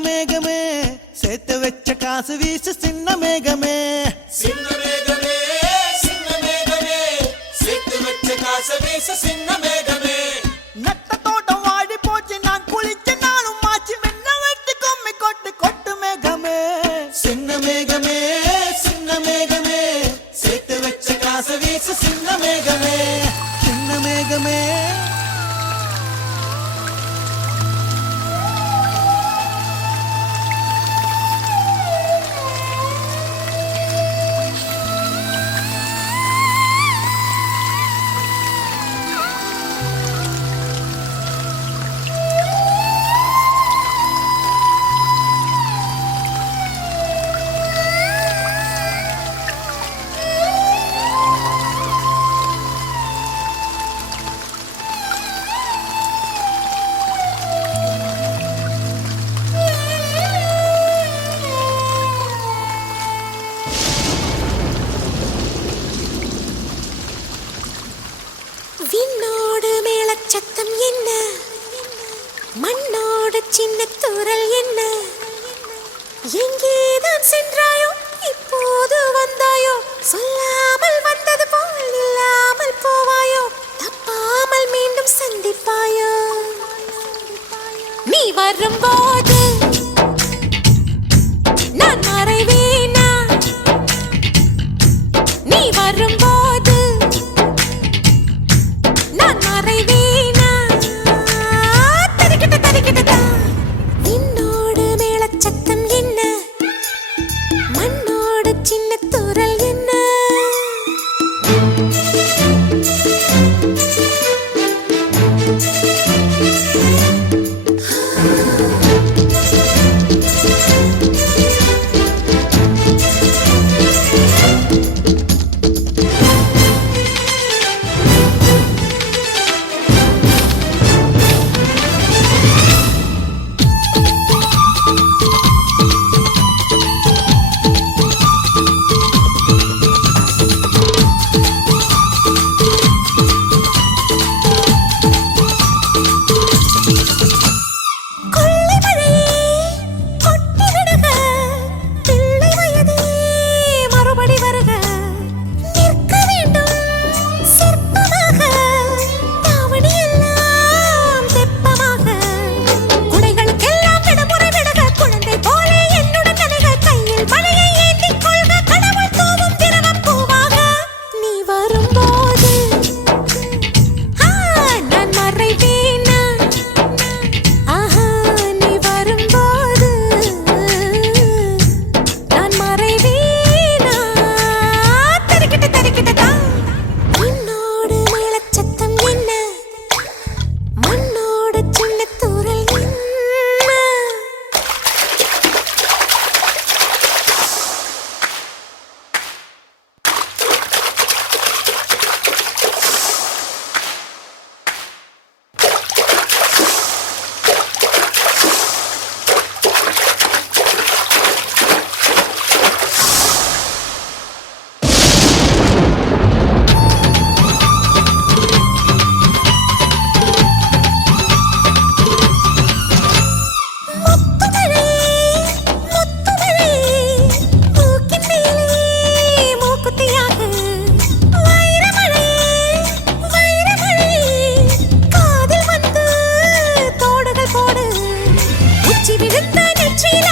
மேகமே சேர்த்து வச்ச காசு வீசு சின்ன மேகமே சின்ன மேகமே சின்ன மேகமே சேர்த்து வச்ச காசு வீசு சின்ன மேகமே நட்ட தோட்டம் வாடி போச்சு நான் குளிச்ச நாளும் மாச்சு மின்ன வெட்டி கொம்மி கொட்டு கொட்டு மேகமே சின்ன மேகமே சின்ன மேகமே சேர்த்து வச்ச காசு வீசு சின்ன மேகமே சின்ன மேகமே விண்ணோடு மேளச்சத்தம் என்ன மண்ணோடு சின்ன தூரல் என்ன எங்கேதான் சென்றாயோ இப்போது வந்தாயோ சொல்லாமல் வந்தது போல் இல்லாமல் போவாயோ தப்பாமல் மீண்டும் சந்திப்பாயோ நீ வரும்போது நான் மறைவேனா நீ வரும்போது நான் மறைவேனா தரிக்கிட்ட தரிக்கிட்டதா விண்ணோடு மேளச்சத்தம் என்ன மண்ணோடு சின்ன தூரல் என்ன விழுந்த நெற்றியில